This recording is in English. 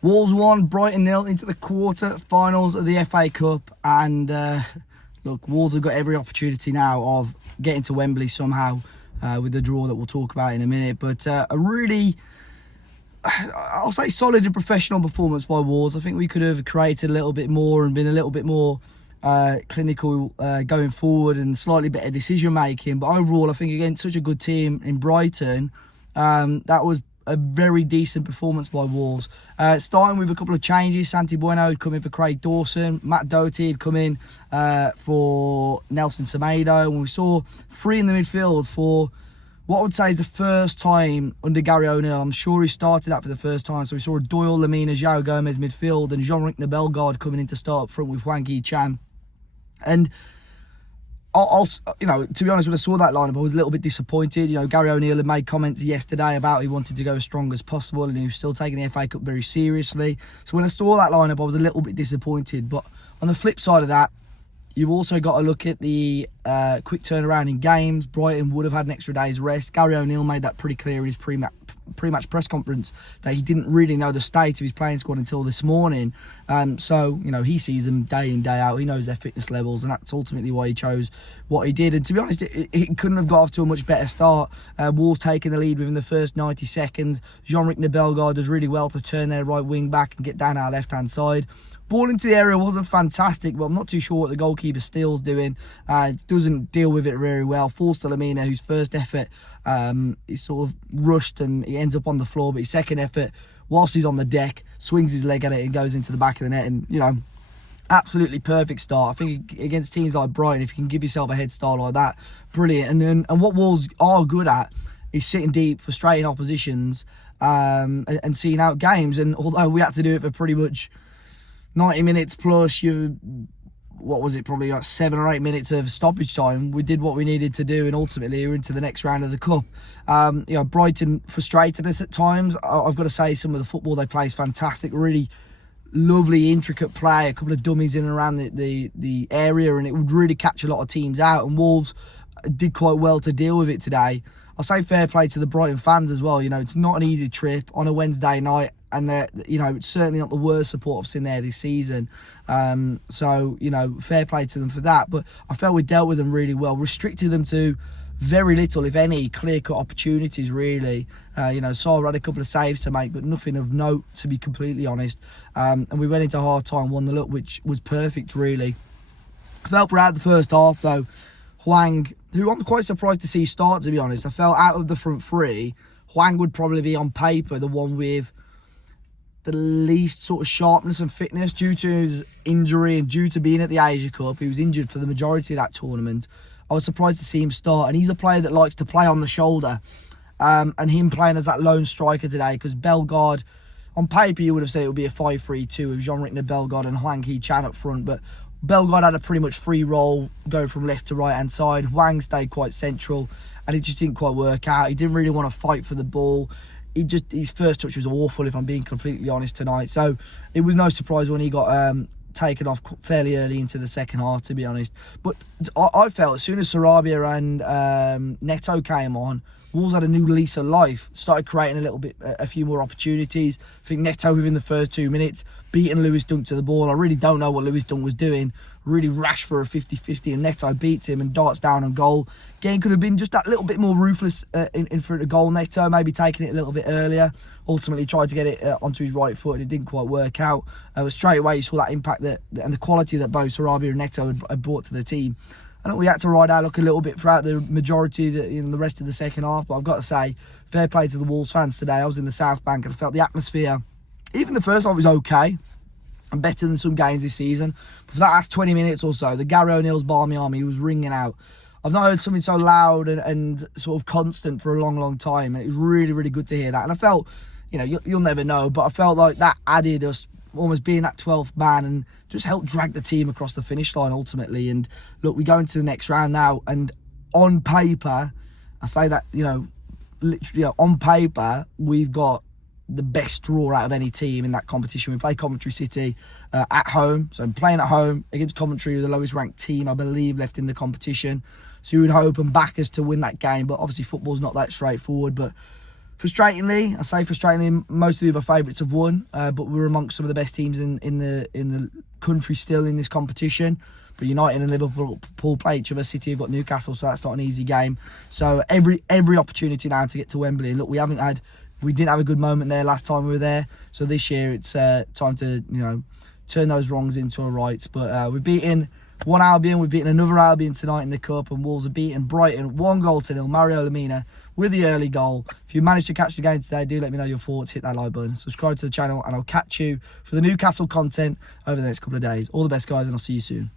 Wolves 1, Brighton 0 into the quarter-finals of the FA Cup. And look, Wolves have got every opportunity now of getting to Wembley somehow with the draw that we'll talk about in a minute. But a really, I'll say, solid and professional performance by Wolves. I think we could have created a little bit more and been a little bit more clinical going forward and slightly better decision making. But overall, I think against such a good team in Brighton, that was a very decent performance by Wolves. Starting with a couple of changes. Santi Bueno had come in for Craig Dawson. Matt Doherty had come in for Nelson Semedo. And we saw three in the midfield for what I would say is the first time under Gary O'Neill. I'm sure he started that for the first time. So we saw Doyle, Lemina, João Gomez midfield, and Jean-Luc Bellegarde coming in to start up front with Hwang Hee-chan. And to be honest, when I saw that lineup, I was a little bit disappointed. Gary O'Neill had made comments yesterday about he wanted to go as strong as possible, and he was still taking the FA Cup very seriously. So when I saw that lineup, I was a little bit disappointed. But on the flip side of that, you've also got to look at the quick turnaround in games. Brighton would have had an extra day's rest. Gary O'Neill made that pretty clear in his pre-match press conference that he didn't really know the state of his playing squad until this morning. So he sees them day in, day out. He knows their fitness levels, and that's ultimately why he chose what he did. And to be honest, it couldn't have got off to a much better start. Wolves taking the lead within the first 90 seconds. Jean-Luc Bellegarde does really well to turn their right wing back and get down our left-hand side. Ball into the area wasn't fantastic, but I'm not too sure what the goalkeeper Steele's doing. Doesn't deal with it very well. Falls to Lemina, whose first effort is sort of rushed and he ends up on the floor. But his second effort, whilst he's on the deck, swings his leg at it and goes into the back of the net. And, absolutely perfect start. I think against teams like Brighton, if you can give yourself a head start like that, brilliant. And what Wolves are good at is sitting deep, frustrating oppositions and seeing out games. And although we had to do it for pretty much 90 minutes plus, probably like 7 or 8 minutes of stoppage time, we did what we needed to do, and ultimately we're into the next round of the Cup. Brighton frustrated us at times. I've got to say, some of the football they play is fantastic, really lovely, intricate play, a couple of dummies in and around the area, and it would really catch a lot of teams out, and Wolves did quite well to deal with it today. I'll say fair play to the Brighton fans as well. It's not an easy trip on a Wednesday night, and it's certainly not the worst support I've seen there this season. So fair play to them for that. But I felt we dealt with them really well, restricted them to very little, if any, clear-cut opportunities, really. Saul had a couple of saves to make, but nothing of note, to be completely honest. And we went into half-time 1-0, which was perfect, really. I felt throughout the first half, though, Hwang, who I'm quite surprised to see start, to be honest. I felt out of the front three, Hwang would probably be on paper the one with the least sort of sharpness and fitness due to his injury and due to being at the Asia Cup. He was injured for the majority of that tournament. I was surprised to see him start, and he's a player that likes to play on the shoulder. And him playing as that lone striker today, because Bellegarde, on paper you would have said it would be a 5-3-2 with Jean-Luc Bellegarde and Hwang Hee-chan up front, but Bellegarde had a pretty much free roll going from left to right hand side. Hwang stayed quite central, and it just didn't quite work out. He didn't really want to fight for the ball. His first touch was awful, if I'm being completely honest, tonight. So it was no surprise when he got taken off fairly early into the second half, to be honest. But I felt as soon as Sarabia and Neto came on, Wolves had a new lease of life, started creating a few more opportunities. I think Neto, within the first 2 minutes, beating Lewis Dunk to the ball. I really don't know what Lewis Dunk was doing. Really rash for a 50-50, and Neto beats him and darts down on goal. Game could have been just that little bit more ruthless in front of goal. Neto maybe taking it a little bit earlier. Ultimately tried to get it onto his right foot, and it didn't quite work out. But straight away you saw that impact and the quality that both Sarabia and Neto had brought to the team. I know we had to ride our luck a little bit throughout the majority the rest of the second half, but I've got to say, fair play to the Wolves fans today. I was in the South Bank and I felt the atmosphere, even the first half, was okay and better than some games this season. But for that last 20 minutes or so, the Gary O'Neill's Barmy Army was ringing out. I've not heard something so loud and sort of constant for a long, long time, and it was really, really good to hear that. And I felt, you'll never know, but I felt like that added us almost being that 12th man and just helped drag the team across the finish line ultimately. And look, we go into the next round now, and on paper, I say that, literally, on paper, we've got the best draw out of any team in that competition. We play Coventry City at home, so I'm playing at home against Coventry, the lowest ranked team, I believe, left in the competition. So you would hope and back us to win that game, but obviously football's not that straightforward. But Frustratingly, I say frustratingly, most of the other favourites have won, but we're amongst some of the best teams in the country still in this competition. But United and Liverpool play each other. City have got Newcastle, so that's not an easy game. So every opportunity now to get to Wembley. And look, we didn't have a good moment there last time we were there. So this year it's time to turn those wrongs into a rights. But we're beating one Albion, we're beating another Albion tonight in the Cup, and Wolves are beating Brighton 1-0. Mario Lemina with the early goal. If you managed to catch the game today, do let me know your thoughts. Hit that like button, subscribe to the channel, and I'll catch you for the Newcastle content over the next couple of days. All the best, guys, and I'll see you soon.